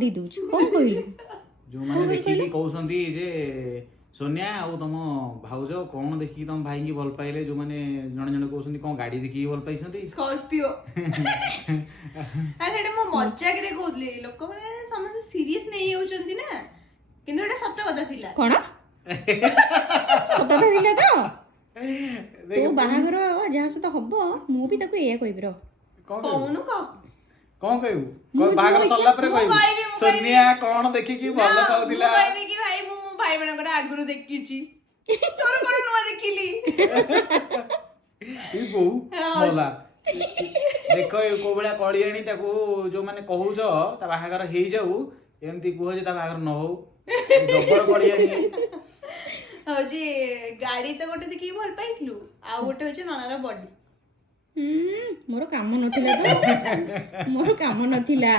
ଦେଇ ଦଉଛୁ କଣ କହିଲୁ जो माने देखिकी कहउसंती जे सोनिया आउ तुम भाउज कौन देखिकी तुम भाई की भल पाइले जो माने जण जण कहउसंती कौन गाड़ी देखिकी भल पाइसंती स्कॉर्पियो अरे मो मजाक रे कहतली लोक माने समस्त सीरियस नहीं होउचंती ना किंतु एटा सत्य कथा थिला कौन सतता थिला तो तू बाहागर जहाँ सହିତ हब मु भी ताको एया कहबी र कौन को कौन कहू बाहागर सरला पर कहू सोनिया कौन देखिकी भल पाउदिला भाई कि भाई मो भाई मनकर आगुरु देखिची तोर कोन नुवा देखिली ई बहु बोला देखो को बळा कळियाणी ताको जो माने कहूछ ता बाहागर हेई जाऊ एमती कुह जे ता बाहागर न हो जबर कळियाणी हजे गाड़ी तो गोटे देखि भल पाइथलु आ गोटे होचे ननार बॉडी मोर काम नथिला तो मोर काम नथिला